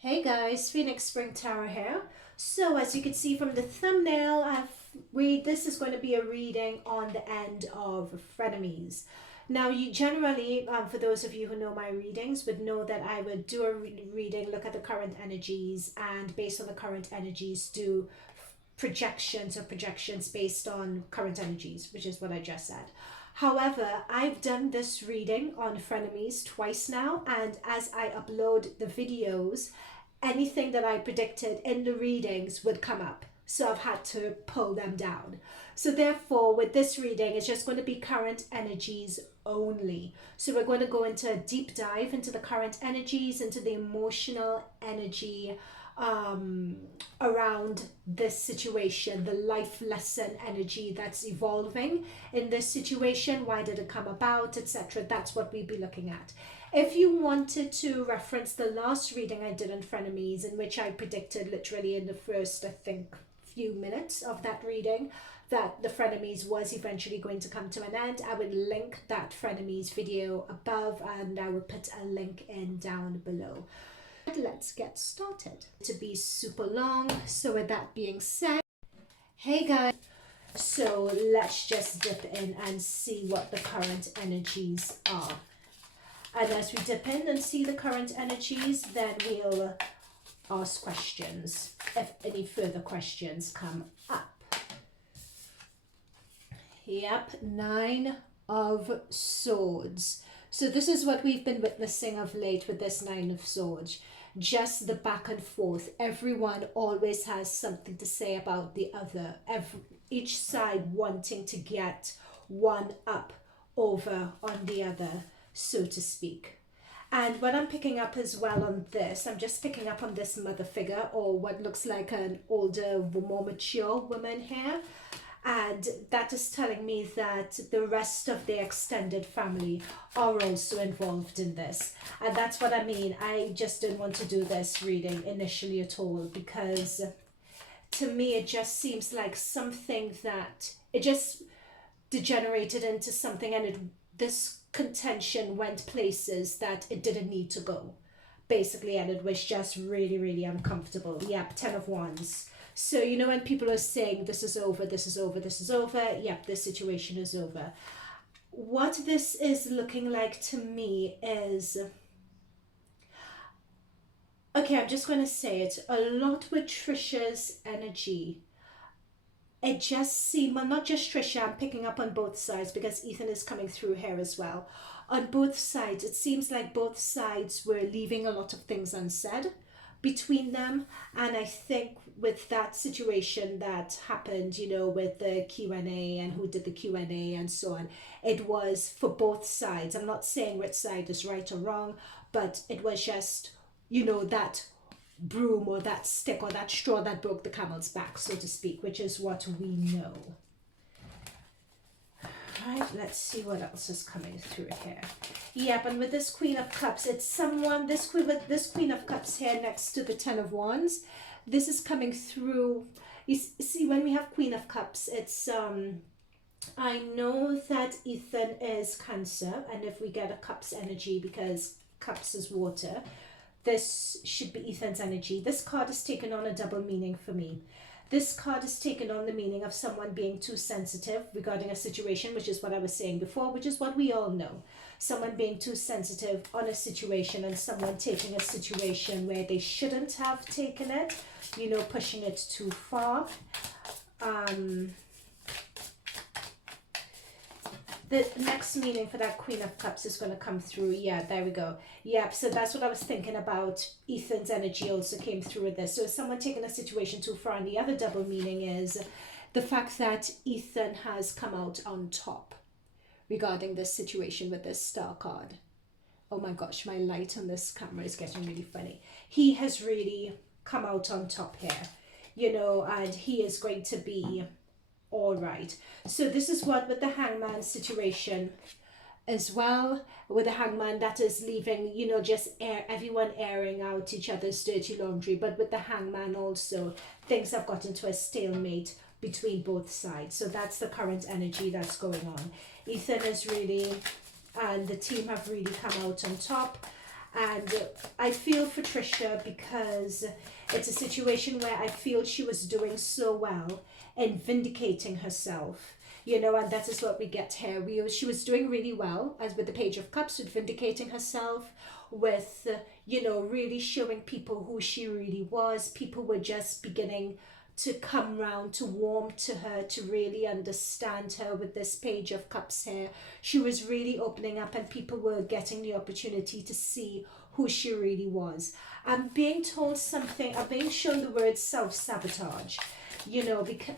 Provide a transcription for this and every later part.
Hey guys, Phoenix Spring Tarot here. So as you can see from the thumbnail, this is going to be a reading on the end of Frenemies. Now you generally, for those of you who know my readings, would know that I would do a reading, look at the current energies, and based on the current energies do projections based on current energies, which is what I just said. However, I've done this reading on Frenemies twice now, and as I upload the videos, anything that I predicted in the readings would come up. So I've had to pull them down. So therefore, with this reading, it's just going to be current energies only. So we're going to go into a deep dive into the current energies, into the emotional energy around this situation, the life lesson energy that's evolving in this situation. Why did it come about, etc. That's what we'll be looking at. If you wanted to reference the last reading I did on Frenemies, in which I predicted literally in the first, I think, few minutes of that reading that the Frenemies was eventually going to come to an end, I would link that Frenemies video above, and I will put a link in down below. Let's get started. To be super long, so with that being said, hey guys, so let's just dip in and see what the current energies are. And as we dip in and see the current energies, then we'll ask questions if any further questions come up. Yep, 9 of Swords. So this is what we've been witnessing of late with this 9 of Swords. Just the back and forth. Everyone always has something to say about the other. Each side wanting to get one up over on the other, so to speak. And what I'm picking up as well on this, I'm just picking up on this mother figure, or what looks like an older, more mature woman here. And that is telling me that the rest of the extended family are also involved in this. And that's what I mean. I just didn't want to do this reading initially at all, because to me it just seems like something that it just degenerated into something, and this contention went places that it didn't need to go, basically, and it was just really, really uncomfortable. Yep, 10 of Wands. So, you know, when people are saying this is over, this is over, this is over, yep, this situation is over. What this is looking like to me is, okay, I'm just going to say it, a lot with Trisha's energy. It just seemed, well, not just Trisha, I'm picking up on both sides because Ethan is coming through here as well. On both sides, it seems like both sides were leaving a lot of things unsaid between them. And I think with that situation that happened, you know, with the Q&A and who did the Q&A and so on, it was for both sides. I'm not saying which side is right or wrong, but it was just, you know, that broom or that stick or that straw that broke the camel's back, so to speak, which is what we know. Right, let's see what else is coming through here. Yep, and with this Queen of Cups, it's someone, with this Queen of Cups here next to the 10 of Wands, this is coming through. You see, when we have Queen of Cups, it's I know that Ethan is Cancer, and if we get a Cups energy, because Cups is water, this should be Ethan's energy. This card is taken on a double meaning for me. This card is taken on the meaning of someone being too sensitive regarding a situation, which is what I was saying before, which is what we all know. Someone being too sensitive on a situation, and someone taking a situation where they shouldn't have taken it, you know, pushing it too far. The next meaning for that Queen of Cups is going to come through. Yeah, there we go. Yep, so that's what I was thinking about. Ethan's energy also came through with this. So someone taking a situation too far. And the other double meaning is the fact that Ethan has come out on top regarding this situation with this star card. Oh my gosh, my light on this camera is getting really funny. He has really come out on top here, you know, and he is going to be all right. So this is what with the Hangman situation as well, with the Hangman, that is leaving, you know, just everyone airing out each other's dirty laundry. But with the Hangman also, things have gotten to a stalemate between both sides. So that's the current energy that's going on. Ethan is really, and the team have really come out on top. And I feel for Trisha because it's a situation where I feel she was doing so well in vindicating herself. You know, and that is what we get here. She was doing really well, as with the Page of Cups, with vindicating herself, with, you know, really showing people who she really was. People were just beginning to come round, to warm to her, to really understand her with this Page of Cups here. She was really opening up, and people were getting the opportunity to see who she really was. I'm being told something, I'm being shown the word self-sabotage, you know, because,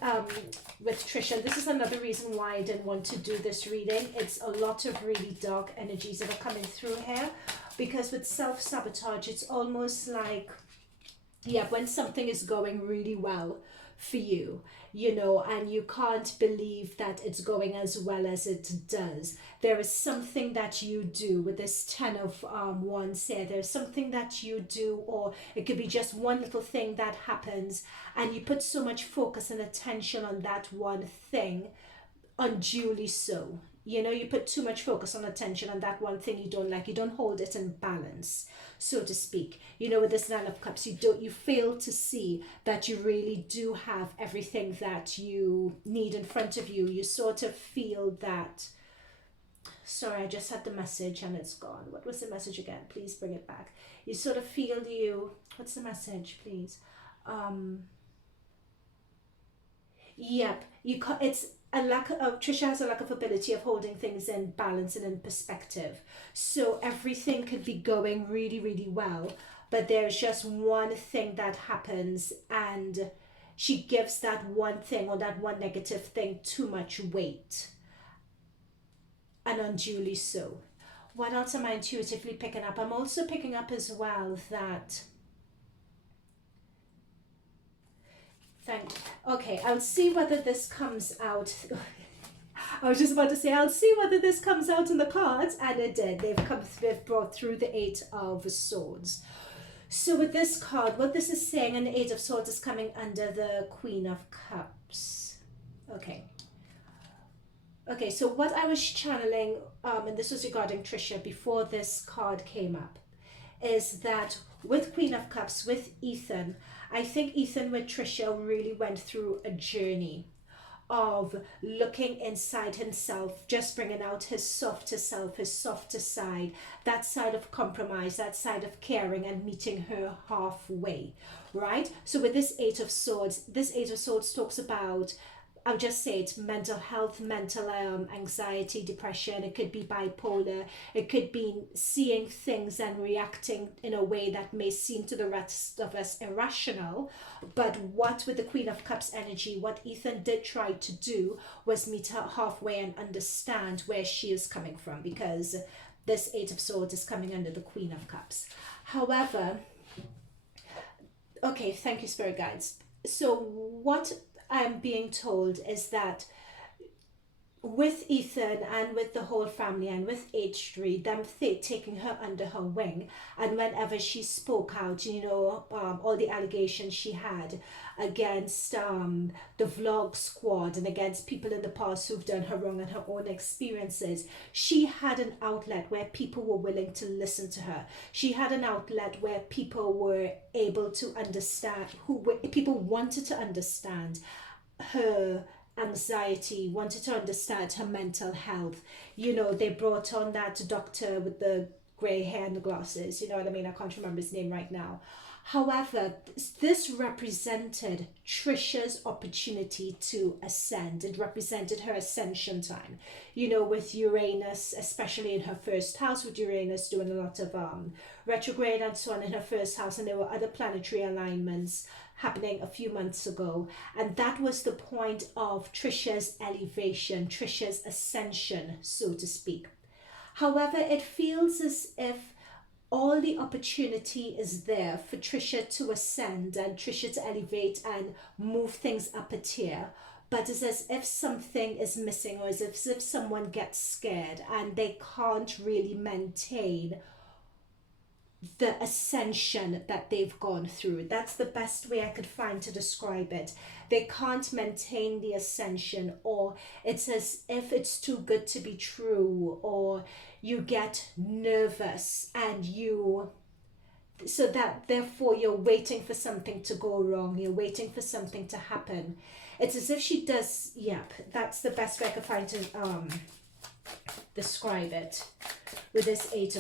with Trisha. This is another reason why I didn't want to do this reading. It's a lot of really dark energies that are coming through here, because with self-sabotage, it's almost like, yeah, when something is going really well for you, you know, and you can't believe that it's going as well as it does. There is something that you do with this 10 of wands here. There's something that you do, or it could be just one little thing that happens, and you put so much focus and attention on that one thing, unduly so. You know, you put too much focus on attention on that one thing you don't like. You don't hold it in balance, so to speak. You know, with this Nine of Cups, you fail to see that you really do have everything that you need in front of you. You sort of feel that, sorry, I just had the message and it's gone. What was the message again? Please bring it back. You sort of feel what's the message, please? Yep, it's a lack of, Trisha has a lack of ability of holding things in balance and in perspective. So everything could be going really, really well, but there's just one thing that happens, and she gives that one thing, or that one negative thing, too much weight, and unduly so. What else am I intuitively picking up? I'm also picking up as well that, okay, I'll see whether this comes out. I was just about to say, I'll see whether this comes out in the cards, and it did. They've brought through the Eight of Swords. So with this card, what this is saying, and the Eight of Swords is coming under the Queen of Cups. Okay. Okay, so what I was channeling, and this was regarding Trisha before this card came up, is that with Queen of Cups, with Ethan, I think Ethan with Trisha really went through a journey of looking inside himself, just bringing out his softer self, his softer side, that side of compromise, that side of caring, and meeting her halfway, right? So with this Eight of Swords, this Eight of Swords talks about, I'll just say it, mental health, mental anxiety, depression. It could be bipolar. It could be seeing things and reacting in a way that may seem to the rest of us irrational. But what with the Queen of Cups energy, what Ethan did try to do was meet her halfway and understand where she is coming from, because this Eight of Swords is coming under the Queen of Cups. However, okay, thank you, Spirit Guides. So what I'm being told is that with Ethan and with the whole family and with H3, them taking her under her wing, and whenever she spoke out, you know, all the allegations she had against the vlog squad and against people in the past who've done her wrong, and her own experiences, she had an outlet where people were willing to listen to her. She had an outlet where people were able to understand, people wanted to understand her anxiety, wanted to understand her mental health. You know, they brought on that doctor with the grey hair and the glasses, you know what I mean? I can't remember his name right now. However, this represented Trisha's opportunity to ascend. It represented her ascension time. You know, with Uranus, especially in her first house, with Uranus doing a lot of retrograde and so on in her first house, and there were other planetary alignments happening a few months ago, and that was the point of Trisha's elevation, Trisha's ascension, so to speak. However, it feels as if all the opportunity is there for Trisha to ascend and Trisha to elevate and move things up a tier, but it's as if something is missing, or as if someone gets scared and they can't really maintain the ascension that they've gone through. That's the best way I could find to describe it. They can't maintain the ascension, or it's as if it's too good to be true, or you get nervous and so that therefore you're waiting for something to go wrong, you're waiting for something to happen. It's as if she does, yep, that's the best way I could find to describe it with this eight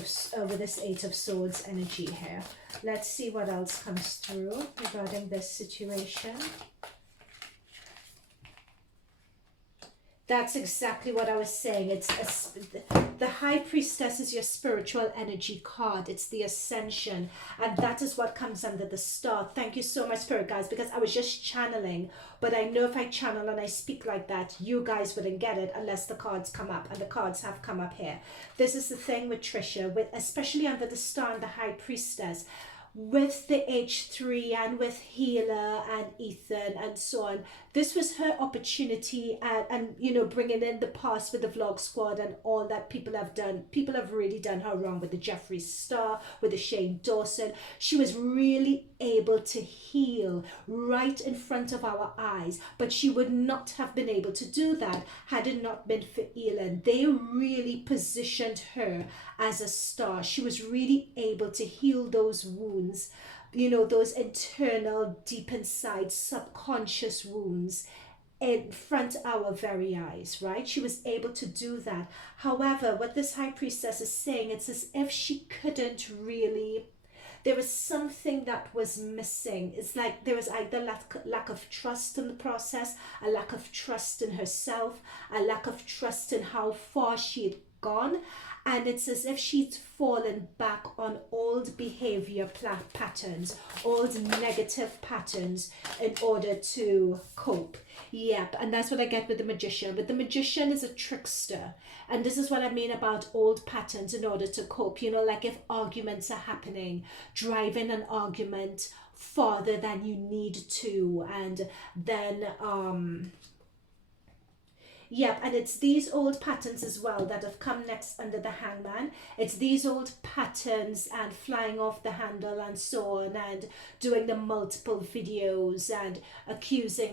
of swords energy here. Let's see what else comes through regarding this situation. That's exactly what I was saying. The High Priestess is your spiritual energy card. It's the ascension. And that is what comes under the star. Thank you so much, Spirit guys, because I was just channeling. But I know if I channel and I speak like that, you guys wouldn't get it unless the cards come up. And the cards have come up here. This is the thing with Trisha, especially under the star and the High Priestess. With the H3 and with Healer and Ethan and so on, this was her opportunity, and you know, bringing in the past with the vlog squad and all that people have done. People have really done her wrong with the Jeffree Star, with the Shane Dawson. She was really able to heal right in front of our eyes, but she would not have been able to do that had it not been for Elon. They really positioned her as a star. She was really able to heal those wounds, you know, those internal, deep inside, subconscious wounds in front of our very eyes, right? She was able to do that. However, what this High Priestess is saying, it's as if she couldn't really, there was something that was missing. It's like there was either lack of trust in the process, a lack of trust in herself, a lack of trust in how far she had gone. And it's as if she'd fallen back on old behavior patterns, old negative patterns in order to cope. Yep, and that's what I get with the Magician. But the Magician is a trickster. And this is what I mean about old patterns in order to cope. You know, like if arguments are happening, driving an argument farther than you need to, and then yep, and it's these old patterns as well that have come next under the Hangman. It's these old patterns and flying off the handle and so on, and doing the multiple videos and accusing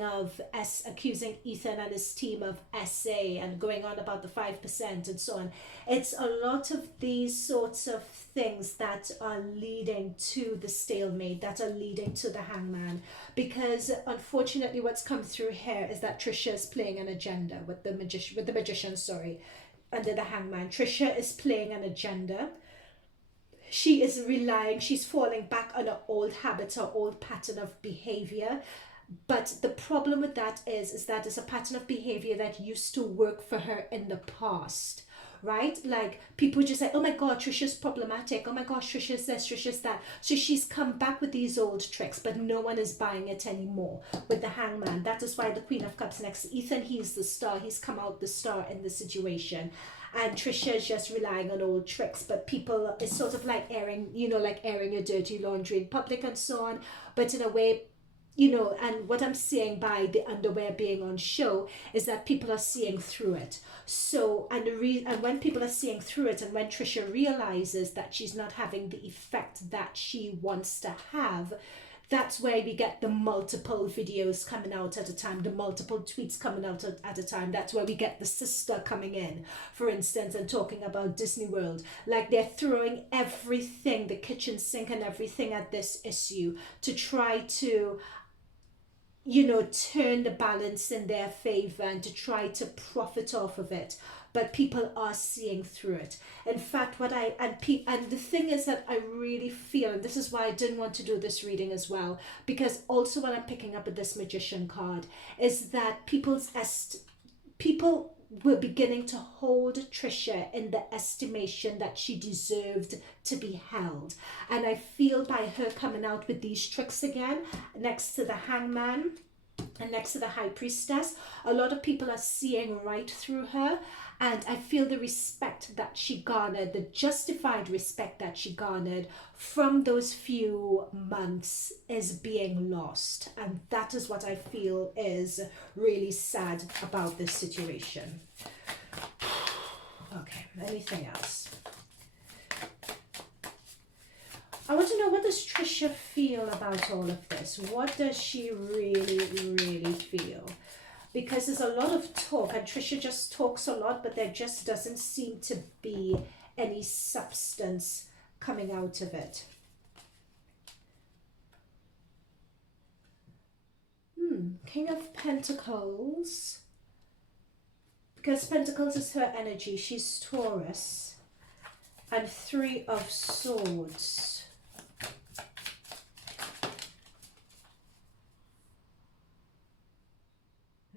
Ethan and his team of SA and going on about the 5% and so on. It's a lot of these sorts of things that are leading to the stalemate, that are leading to the Hangman. Because unfortunately what's come through here is that Trisha is playing an agenda with the magician, under the Hangman. Trisha is playing an agenda. She is she's falling back on her old habits, her old pattern of behavior. But the problem with that is that it's a pattern of behavior that used to work for her in the past. Right? Like people just say, oh my god, Trisha's problematic, oh my gosh, Trisha's this, Trisha's that. So she's come back with these old tricks, but no one is buying it anymore with the Hangman. That is why the Queen of Cups next to Ethan, he's the star, he's come out the star in the situation. And Trisha is just relying on old tricks, but people, it's sort of like airing, you know, like airing your dirty laundry in public and so on, but in a way, you know, and what I'm seeing by the underwear being on show is that people are seeing through it. So, and when people are seeing through it, and when Trisha realizes that she's not having the effect that she wants to have, that's where we get the multiple videos coming out at a time, the multiple tweets coming out at a time. That's where we get the sister coming in, for instance, and talking about Disney World. Like they're throwing everything, the kitchen sink and everything at this issue to try to, you know, turn the balance in their favor and to try to profit off of it. But people are seeing through it. In fact, and the thing is that I really feel, and this is why I didn't want to do this reading as well, because also what I'm picking up with this Magician card is that people were beginning to hold Trisha in the estimation that she deserved to be held. And I feel by her coming out with these tricks again, next to the Hangman and next to the High Priestess, a lot of people are seeing right through her. And I feel the respect that she garnered, the justified respect that she garnered from those few months is being lost. And that is what I feel is really sad about this situation. Okay, anything else? I want to know, what does Trisha feel about all of this? What does she really, really feel? Because there's a lot of talk, and Trisha just talks a lot, but there just doesn't seem to be any substance coming out of it. King of Pentacles. Because Pentacles is her energy. She's Taurus. And Three of Swords.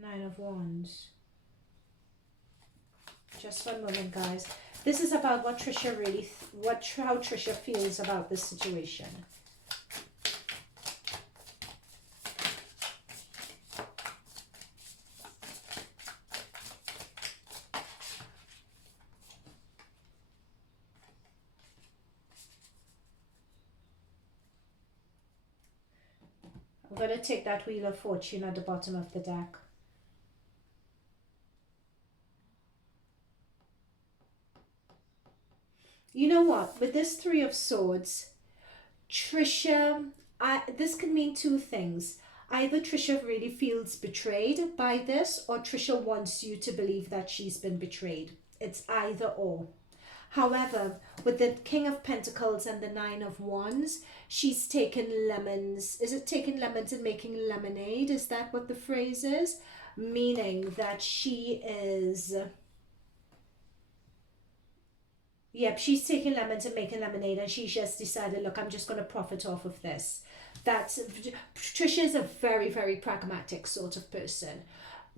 Nine of Wands. Just one moment, guys. This is about what Trisha really, how Trisha feels about this situation. I'm going to take that Wheel of Fortune at the bottom of the deck. You know what? With this Three of Swords, Trisha, this can mean two things. Either Trisha really feels betrayed by this, or Trisha wants you to believe that she's been betrayed. It's either or. However, with the King of Pentacles and the Nine of Wands, she's taken lemons. Is it taking lemons and making lemonade? Is that what the phrase is? Meaning that she is... Yep, she's taking lemons and making lemonade, and she's just decided, look, I'm just going to profit off of this. Trisha is a very, very pragmatic sort of person.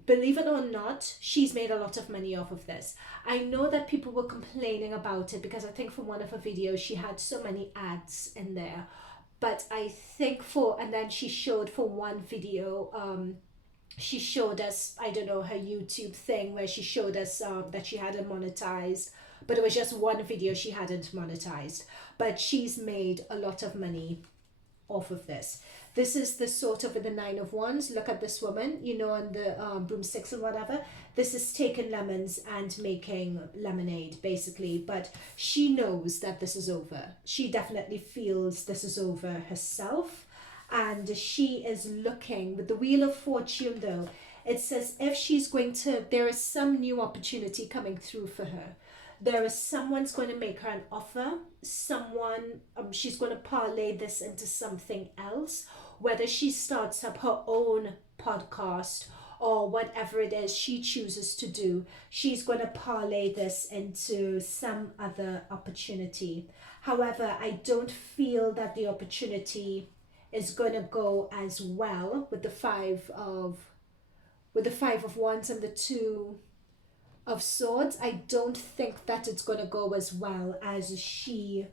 Believe it or not, she's made a lot of money off of this. I know that people were complaining about it because I think from one of her videos she had so many ads in there. But I think and then she showed for one video, she showed us, I don't know, her YouTube thing where she showed us that she hadn't monetized. But it was just one video she hadn't monetized. But she's made a lot of money off of this. This is the sort of, with the Nine of Wands, look at this woman, you know, on the broomsticks and whatever. This is taking lemons and making lemonade, basically. But she knows that this is over. She definitely feels this is over herself. And she is looking, with the Wheel of Fortune though, it says if she's going to, there is some new opportunity coming through for her. There is someone's going to make her an offer. She's going to parlay this into something else. Whether she starts up her own podcast or whatever it is she chooses to do, she's going to parlay this into some other opportunity. However, I don't feel that the opportunity is going to go as well with the Five of Wands and the Two of Swords. I don't think that it's going to go as well as she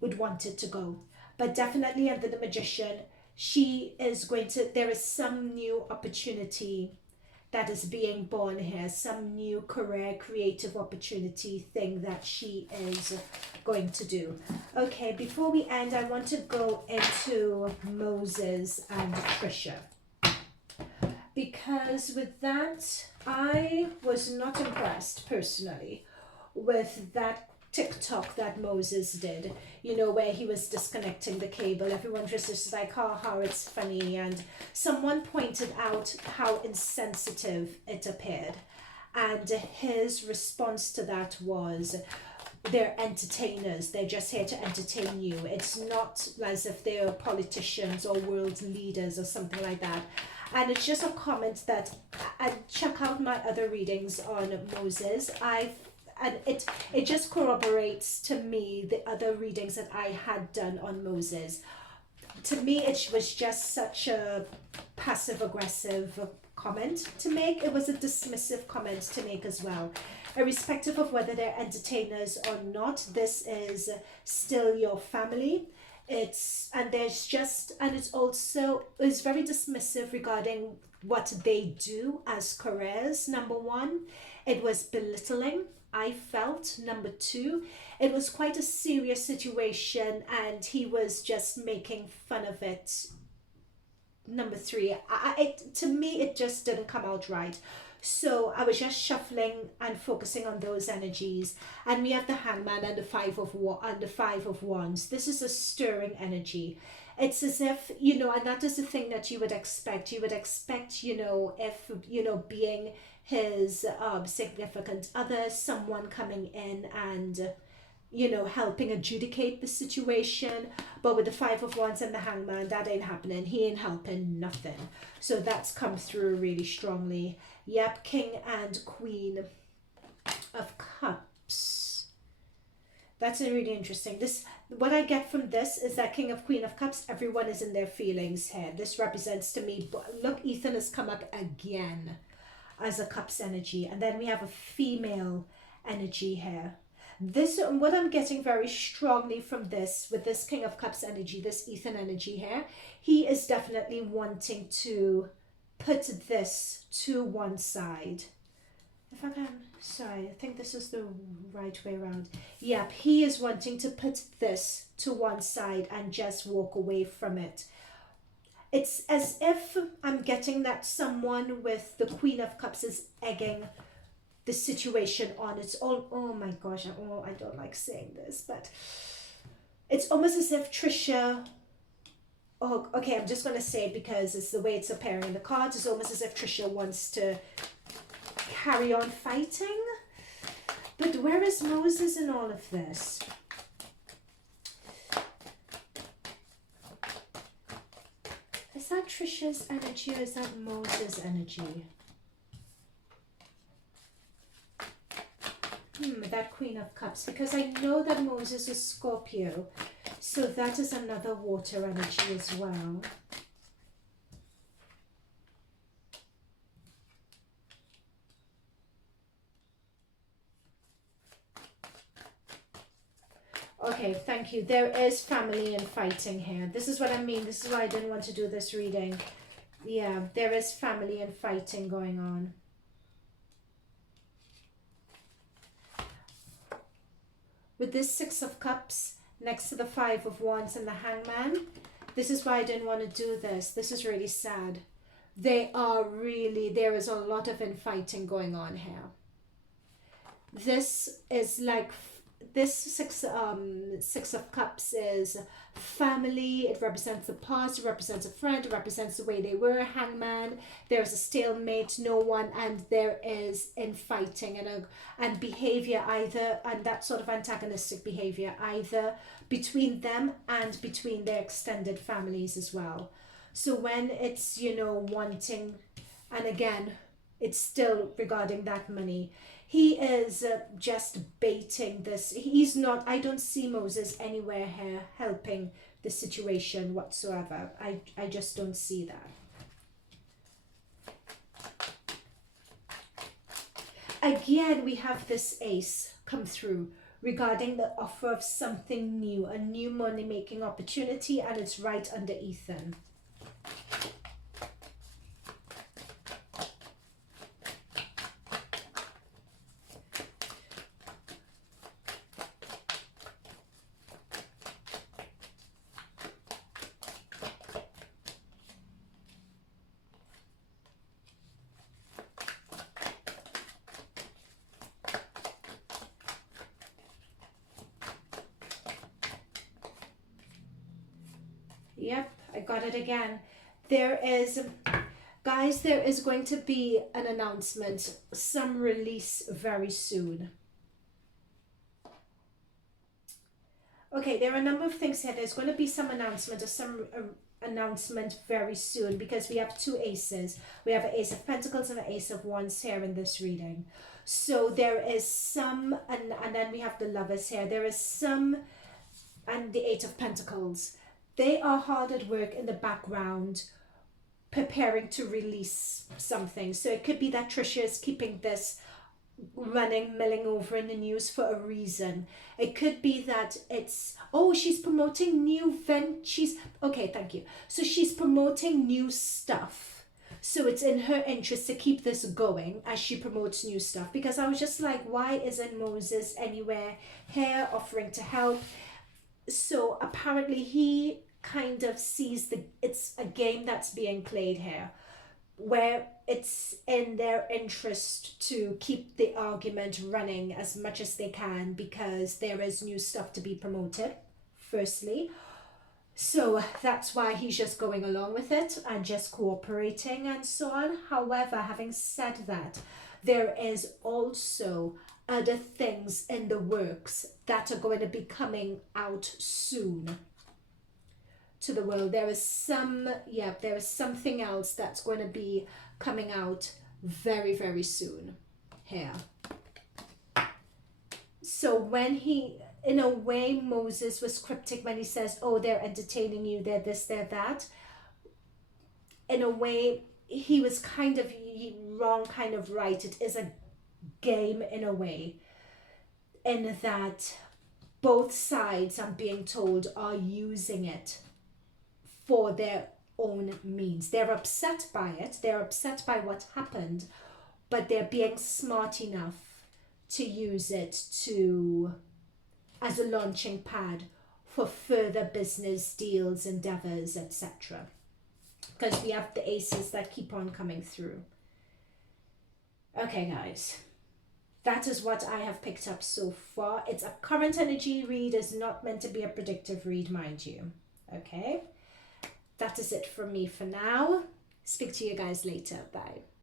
would want it to go. But definitely under the Magician, she is going to, there is some new opportunity that is being born here, some new career, creative opportunity thing that she is going to do. Okay, before we end, I want to go into Moses and Trisha. Because with that, I was not impressed personally with that TikTok that Moses did, you know, where he was disconnecting the cable. Everyone was just like, how it's funny. And someone pointed out how insensitive it appeared. And his response to that was, they're entertainers. They're just here to entertain you. It's not as if they're politicians or world leaders or something like that. And it's just a comment that, and check out my other readings on Moses. And it just corroborates to me the other readings that I had done on Moses. To me, it was just such a passive-aggressive comment to make. It was a dismissive comment to make as well. Irrespective of whether they're entertainers or not, this is still your family. It's very dismissive regarding what they do as careers. Number one, it was belittling, I felt. Number two, it was quite a serious situation and he was just making fun of it. Number three, to me, it just didn't come out right. So I was just shuffling and focusing on those energies. And we have the Hangman and the Five of Wands. This is a stirring energy. It's as if, you know, and that is the thing that you would expect. You would expect, you know, if, you know, being his significant other, someone coming in and, you know, helping adjudicate the situation. But with the Five of Wands and the Hangman, that ain't happening. He ain't helping nothing. So that's come through really strongly. Yep, King and Queen of Cups. That's a really interesting. This, what I get from this is that King of Queen of Cups, everyone is in their feelings here. This represents to me, look, Ethan has come up again as a Cups energy. And then we have a female energy here. This, what I'm getting very strongly from this, with this King of Cups energy, this Ethan energy here, he is definitely wanting to put this to one side. If I can, sorry, I think this is the right way around. Yep, he is wanting to put this to one side and just walk away from it. It's as if I'm getting that someone with the Queen of Cups is egging the situation on its own. Oh my gosh, I don't like saying this, but it's almost as if Trisha, oh, okay, I'm just going to say it because it's the way it's appearing in the cards. It's almost as if Trisha wants to carry on fighting. But where is Moses in all of this? Is that Trisha's energy or is that Moses' energy? That Queen of Cups, because I know that Moses is Scorpio, so that is another water energy as well. Okay, thank you. There is family and fighting here. This is what I mean. This is why I didn't want to do this reading. Yeah, there is family and fighting going on. With this Six of Cups next to the Five of Wands and the Hangman, this is why I didn't want to do this. This is really sad. They are really, there is a lot of infighting going on here. This is like, this Six of Cups is family. It represents the past. It represents a friend. It represents the way they were. Hangman. There's a stalemate. No one, and there is infighting and behavior either, and that sort of antagonistic behavior either between them and between their extended families as well. So when it's, you know, wanting, and again, it's still regarding that money. He is just baiting this. He's not, I don't see Moses anywhere here helping the situation whatsoever. I just don't see that. Again, we have this ace come through regarding the offer of something new, a new money-making opportunity, and it's right under Ethan. Yep, I got it again. There is, guys, there is going to be an announcement, some release very soon. Okay, there are a number of things here. There's going to be some announcement or some announcement very soon because we have two aces. We have an Ace of Pentacles and an Ace of Wands here in this reading. So there is some, and then we have the Lovers here. There is some, and the Eight of Pentacles. They are hard at work in the background preparing to release something. So it could be that Trisha is keeping this running, milling over in the news for a reason. It could be that it's, oh, she's promoting new she's, okay, thank you. So she's promoting new stuff. So it's in her interest to keep this going as she promotes new stuff. Because I was just like, why isn't Moses anywhere here offering to help? So apparently he kind of sees it's a game that's being played here. where it's in their interest to keep the argument running as much as they can because there is new stuff to be promoted, firstly. So that's why he's just going along with it and just cooperating and so on. However, having said that, there is also other things in the works that are going to be coming out soon to the world. There is something else that's going to be coming out very, very soon here. So when he, in a way, Moses was cryptic when he says, oh, they're entertaining you, they're this, they're that. In a way, he was kind of wrong, kind of right. It is a game in a way, in that both sides, I'm being told, are using it for their own means. They're upset by it, they're upset by what happened, but they're being smart enough to use it as a launching pad for further business deals, endeavors, etc. Because we have the aces that keep on coming through. Okay, guys, that is what I have picked up so far. It's a current energy read, is not meant to be a predictive read, mind you. Okay, that is it from me for now. Speak to you guys later. Bye.